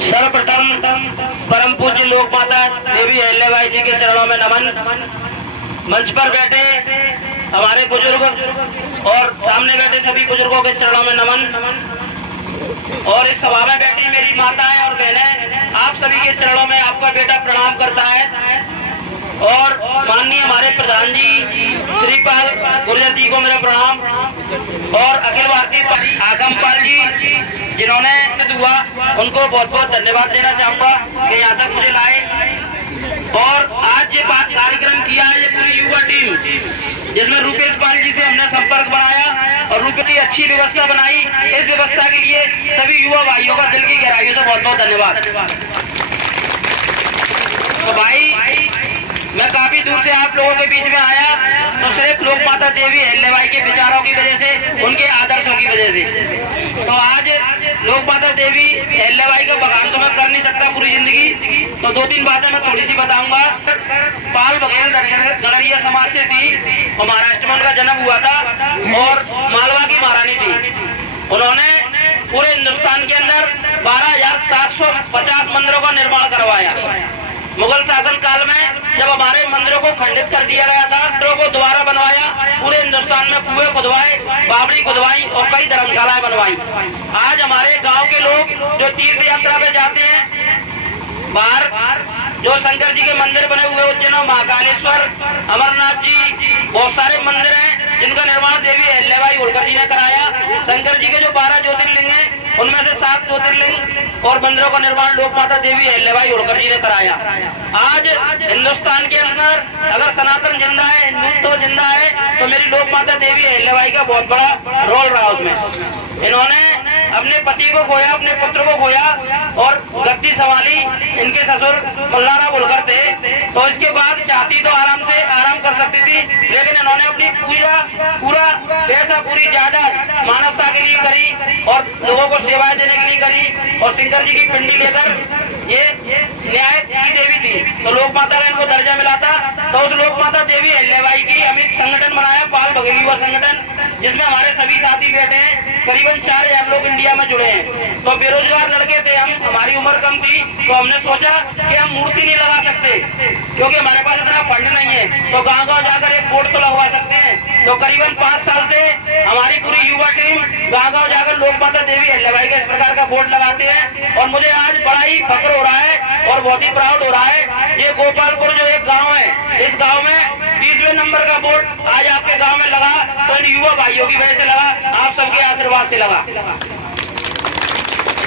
सर्वप्रथम परम पूज्य लोक माता देवी अहिल्याबाई जी के चरणों में नमन। मंच पर बैठे हमारे बुजुर्ग और सामने बैठे सभी बुजुर्गों के चरणों में नमन। और इस सभा में बैठी मेरी माताएं और बहनें, आप सभी के चरणों में आपका बेटा प्रणाम करता है। और माननीय हमारे प्रधान जी श्रीपाल गुर्जर जी को मेरा प्रणाम। और अखिल भारतीय आगमपाल जी जिन्होंने हुआ, उनको बहुत बहुत धन्यवाद देना चाहूंगा कि यहाँ तक मुझे लाए। और आज ये कार्यक्रम किया है ये पूरी युवा टीम, जिसमें रूपेश पाल जी से हमने संपर्क बनाया और रूपेश की अच्छी व्यवस्था बनाई। इस व्यवस्था के लिए सभी युवा भाइयों का दिल की गहराइयों से बहुत बहुत धन्यवाद। तो भाई, मैं काफी दूर से आप लोगों के बीच में आया तो सिर्फ लोक माता देवी अहिल्याबाई के विचारों की वजह से, उनके आदर्शों की वजह से। तो आज लोक माता देवी अहिल्याबाई का बखान तो मैं कर नहीं सकता पूरी जिंदगी, तो दो तीन बातें मैं थोड़ी सी बताऊंगा। पाल बघेल गड़रिया समाज से थी और महाराष्ट्र में उनका जन्म हुआ था और मालवा की महारानी थी। उन्होंने पूरे हिंदुस्तान के अंदर 12,750 मंदिरों का निर्माण करवाया। मुगल शासन काल में जब हमारे मंदिरों को खंडित कर दिया गया था, मंदिरों को दोबारा बनवाया। पूरे हिंदुस्तान में कुएं खुदवाए, बावड़ी खुदवाई और कई धर्मशालाएं बनवाई। आज हमारे गांव के लोग जो तीर्थ यात्रा पे जाते हैं बाहर, जो शंकर जी के मंदिर बने हुए उज्जैन, महाकालेश्वर, अमरनाथ जी, बहुत सारे मंदिर हैं जिनका निर्माण देवी अहिल्याबाई होलकर जी ने कराया। शंकर जी के जो 12 ज्योतिर्लिंग हैं उनमें से 7 ज्योतिर्लिंग और मंदिरों का निर्माण लोक माता देवी अहिल्याबाई होलकर जी ने कराया। आज हिंदुस्तान के अंदर अगर सनातन जिंदा है, हिंदुत्व जिंदा है, तो मेरी लोक माता देवी अहिल्याबाई का बहुत बड़ा रोल रहा उसमें। इन्होंने अपने पति को खोया, अपने पुत्र को खोया और गद्दी संभाली। इनके ससुर मल्हारा होलकर थे, तो इसके बाद चाहती तो आराम कर सकती थी, लेकिन इन्होंने अपनी पूरा पैसा, पूरी जायदाद मानवता के लिए करी और लोगों को सेवाएं देने के लिए करी। और शंकर जी की पिंडी लेकर ये न्याय की देवी थी, तो लोक माता का इनको दर्जा मिला था। तो उस लोक माता देवी अहिल्याबाई की हम एक संगठन बनाया, पाल बघेल युवा संगठन, जिसमें हमारे सभी साथी बैठे हैं। करीबन 4,000 लोग इंडिया में जुड़े हैं। तो बेरोजगार लड़के थे हम, हमारी उम्र कम थी, तो हमने सोचा कि हम मूर्ति नहीं लगा सकते क्योंकि हमारे पास इतना फंड नहीं है, तो गांव गांव जाकर एक बोर्ड तो लगवा सकते हैं। तो करीबन 5 साल से हमारी पूरी युवा टीम गांव गांव जाकर लोक माता देवी अहिल्याबाई का इस प्रकार का बोर्ड लगाते हैं। और मुझे आज बड़ा ही फक्र हो रहा है और बहुत ही प्राउड हो रहा है। ये गोपालपुर जो एक गाँव है, इस गाँव में 30वें नंबर का बोर्ड आज आपके गाँव में लगा, तो इन युवा भाइयों की वजह से लगा, आप सबके आशीर्वाद से लगा।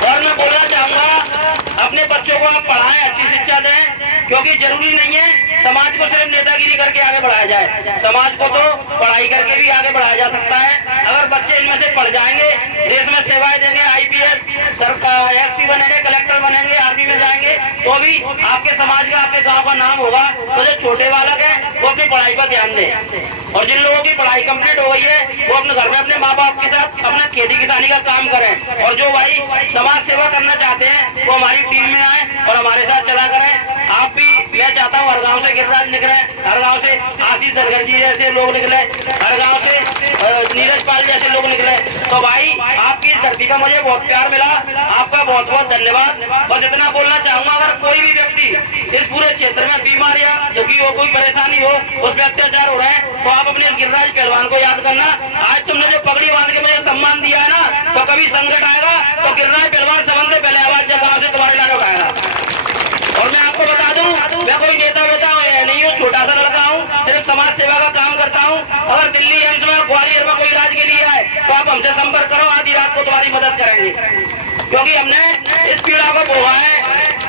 और मैं बोलना चाहूंगा, अपने बच्चों को आप पढ़ाएं, अच्छी शिक्षा दें, क्योंकि जरूरी नहीं है समाज को सिर्फ नेतागिरी करके आगे बढ़ाया जाए। समाज को तो पढ़ाई करके भी आगे बढ़ाया जा सकता है। अगर बच्चे इनमें से पढ़ जाएंगे, देश में सेवाएं देंगे, IPS सरकार SP बनेंगे, कलेक्टर बनेंगे, आर्मी में जाएंगे, तो भी आपके समाज का, आपके गाँव का नाम होगा। तो जो छोटे बालक है वो अपनी पढ़ाई पर ध्यान दें, और जिन लोगों की पढ़ाई कंप्लीट हो गई है वो अपने घर में अपने माँ बाप के साथ अपना खेती किसानी का काम करें। और जो भाई समाज सेवा करना चाहते हैं वो हमारी टीम में आए और हमारे साथ चला करें। आप भी, मैं चाहता हूँ हर गांव से गिरिराज निकले, हर गांव से आशीष दरगर जी जैसे लोग निकले, हर गांव से नीरज पाल जैसे लोग निकले। तो भाई, आपकी इस धरती का मुझे बहुत प्यार मिला, आपका बहुत बहुत धन्यवाद। बस इतना बोलना चाहूंगा, अगर कोई भी व्यक्ति इस पूरे क्षेत्र में बीमार या दुखी हो, कोई परेशानी हो, उस पर अत्याचार हो रहे हैं, तो आप अपने गिरिराज पहलवान को याद करना। आज तुमने जो पगड़ी बांध के मुझे सम्मान दिया है ना, तो कभी संकट आएगा तो गिरिराज पहलवान सबसे पहले आवाज जब से तुम्हारे लाने उठाएगा। और मैं आपको बता दूं, मैं कोई नेता वेता नहीं हूँ, छोटा सा लड़का हूँ, सिर्फ समाज सेवा का काम करता हूँ। अगर दिल्ली एम्स में, ग्वालियर में कोई इलाज के लिए आए तो आप हमसे संपर्क करो, आधी रात को तुम्हारी मदद करेंगे, क्योंकि हमने इस पीड़ा को भोगा है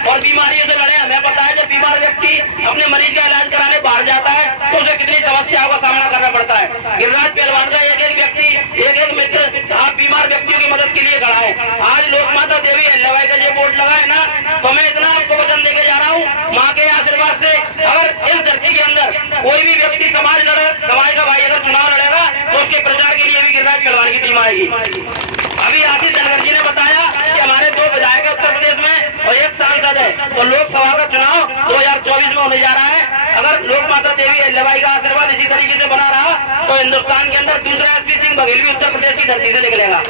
और बीमारियों से लड़े। हमें पता है जब बीमार व्यक्ति अपने मरीज का इलाज कराने बाहर जाता है तो उसे कितनी समस्याओं का सामना करना पड़ता है। गिरिराज पहलवान का एक व्यक्ति, एक मित्र आप बीमार व्यक्तियों की मदद के लिए खड़ा है। आज लोक माता देवी अहिल्याबाई का जो बोर्ड लगा है ना, तो मैं इतना आपको वचन देके जा रहा हूँ, माँ के आशीर्वाद से अगर इस धरती के अंदर कोई भी व्यक्ति समाज का भाई अगर चुनाव लड़ेगा तो उसके प्रचार के लिए भी गिरिराज पहलवान की टीम आएगी। अभी आशीष दरगर जी ने बताया कि हमारे 2 विधायक उत्तर प्रदेश में और 1 सांसद है, तो लोकसभा का चुनाव 2024 में होने जा रहा है। अगर लोक माता देवी अहिल्याबाई का आशीर्वाद इसी तरीके से बना रहा तो हिंदुस्तान के अंदर दूसरा SP सिंह बघेल भी उत्तर प्रदेश की धरती से निकलेगा।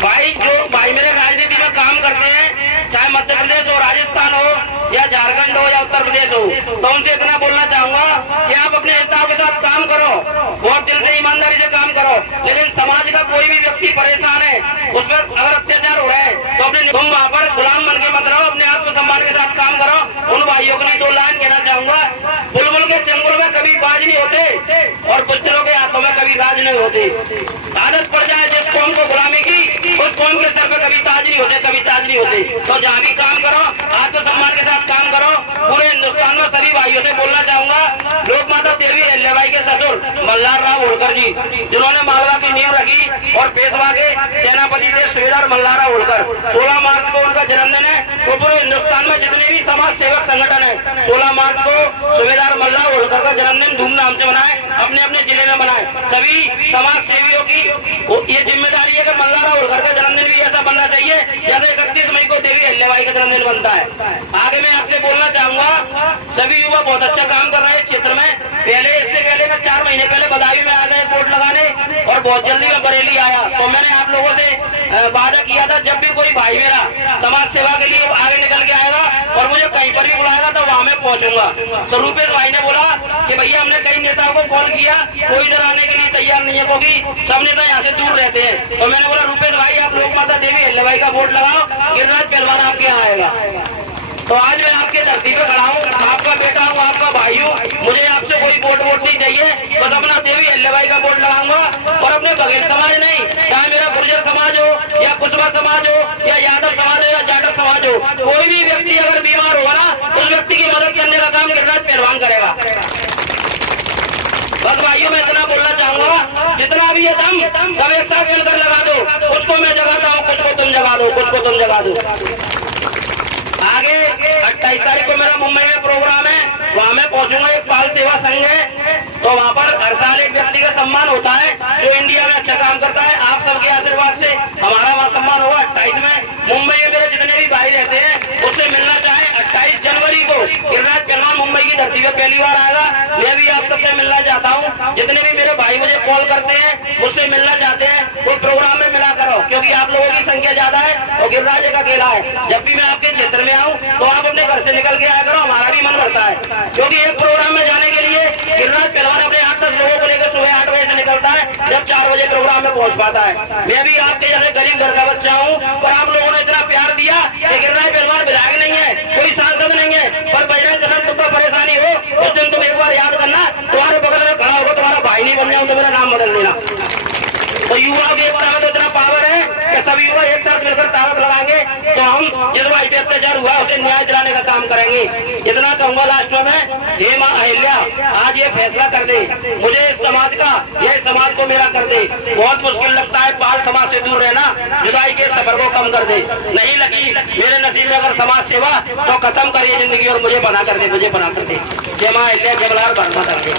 भाई, जो भाई मेरे राजनीति में काम करते हैं या झारखंड हो या उत्तर प्रदेश हो, तो उनसे इतना बोलना चाहूंगा कि आप अपने नेताओं के साथ काम करो, बहुत दिल से ईमानदारी से काम करो, लेकिन समाज का कोई भी व्यक्ति परेशान है, उस पर अगर अत्याचार हो रहा है तो अपने तुम वहाँ पर गुलाम बन के मत रहो, अपने आत्मसम्मान के साथ काम करो। उन भाइयों को 2 लाइन कहना चाहूंगा, बुलबुल के चंगुल में कभी बाज नहीं होते और बुच्चलों के हाथों में कभी राज नहीं होते। आदत पड़ जाए जिस कौम को गुलामी की, उस कौम के सर पे कभी ताज नहीं होते, कभी ताज नहीं होते। तो जहाँ भी काम करो आत्मसम्मान के साथ काम करो। पूरे हिंदुस्तान में सभी भाइयों से बोलना चाहूंगा, लोक माता देवी अहिल्याबाई के ससुर मल्हार राव होलकर जी, जिन्होंने मालवा की नींव रखी और पेशवा के सेनापति थे सूबेदार मल्हार राव होलकर। 16 मार्च को उनका जन्मदिन है। तो पूरे हिंदुस्तान में जितने भी समाज सेवक संगठन है, 16 मार्च को सूबेदार मल्हार होलकर का जन्मदिन धूमधाम से मनाए, अपने अपने जिले में मनाए। सभी समाज सेवियों की ये जिम्मेदारी है कि मल्हार राव होलकर का जन्मदिन भी ऐसा बनना चाहिए जैसे 31 मई को देवी अहिल्याबाई का जन्मदिन बनता है। आगे मैं आपसे बोलना चाहूंगा, सभी युवा बहुत अच्छा काम कर रहे हैं क्षेत्र में। इससे पहले मैं 4 महीने पहले बदायूं में आ गए वोट लगाने और बहुत जल्दी मैं बरेली आया। तो मैंने आप लोगों से वादा किया था, जब भी कोई भाई मेरा समाज सेवा के लिए आगे निकल के आएगा और मुझे कहीं पर भी बुलाएगा तो वहाँ मैं पहुंचूंगा। तो रूपेश भाई ने बोला कि भैया हमने कई नेताओं को कॉल किया, कोई इधर आने के लिए तैयार नहीं है क्योंकि सब नेता यहाँ से दूर रहते हैं। तो मैंने बोला रूपेश भाई आप लोक माता देवी अहिल्याबाई का वोट लगाओ, गिरिराज पहलवान आपके यहाँ आएगा। तो आज मैं आपके धरती पे खड़ा हूँ, आपका बेटा हूँ, आपका भाई हूँ। मुझे आपसे कोई वोट नहीं चाहिए, बस अपना देवी अहिल्याबाई का वोट लगाऊंगा और अपने बघेल समाज नहीं, चाहे मेरा गुर्जर समाज हो या कुशवा समाज हो या यादव समाज हो या जाटव समाज हो, कोई भी व्यक्ति अगर बीमार होगा ना, उस व्यक्ति की मदद करने का काम गिरिराज पहलवान करेगा। बस भाइयों मैं इतना बोलना चाहूंगा, जितना भी ये दम सब एक साथ मिलकर लगा दो, उसको मैं जगाता हूँ, कुछ को तुम जगा दो, कुछ को तुम जगा दो। आगे 28 तारीख को मेरा मुंबई में प्रोग्राम है, वहाँ मैं पहुंचूंगा। एक बाल सेवा संघ है, तो वहाँ पर हर साल एक व्यक्ति का सम्मान होता है जो इंडिया में अच्छा काम करता है। आप सबके आशीर्वाद से हमारा वहाँ सम्मान होगा 28 में। मुंबई में मेरे जितने भी भाई रहते हैं उससे मिलना चाहे 28 जनवरी को गिरिराज पहलवान मुंबई की धरती पर पहली बार आएगा। मैं भी आप सबसे मिलना चाहता हूँ। जितने भी मेरे भाई मुझे कॉल करते हैं, मुझसे मिलना चाहते हैं, वो प्रोग्राम में मिला करो, क्योंकि आप लोगों की संख्या ज्यादा है और गिरिराज एक अकेला है। जब भी मैं आपके क्षेत्र में आऊँ तो आप अपने घर से निकल के आया करो, हमारा भी मन भरता है। क्योंकि एक प्रोग्राम में जाने के लिए गिरिराज पहलवान अपने 8-10 लोगों को लेकर सुबह 8 बजे से निकलता है, जब 4 बजे प्रोग्राम में पहुंच पाता है। मैं भी आपके जैसे गरीब घर का बच्चा हूँ, पर आप लोगों ने इतना प्यार दिया कि गिरिराज पहलवान विधायक नहीं है, कोई सांसद नहीं है, पर बजरंग कसम तुमको परेशानी हो उस दिन तुम एक बार याद करना, तुम्हारे बगल में खड़ा होगा, तुम्हारा भाई नहीं बन जाऊँ तो मेरा नाम बदल देना। तो युवा की एकता में तो इतना पावर है कि सभी युवा एक साथ मिलकर ताकत लगाएंगे तो हम जिस भाई पे अत्याचार हुआ उसे न्याय दिलाने का काम करेंगे। इतना कहूंगा लास्ट में, हे माँ अहिल्या आज ये फैसला कर दे, मुझे इस समाज का, यह समाज को मेरा कर दे। बहुत मुश्किल लगता है पाल समाज से दूर रहना, जुदाई के सफर को कम कर दे। नहीं लगी मेरे नसीब में अगर समाज सेवा तो खत्म करिए जिंदगी और मुझे बना कर दे, मुझे बना कर दे। जय माँ अहिल्या, जय मल्हार, भारत माता की।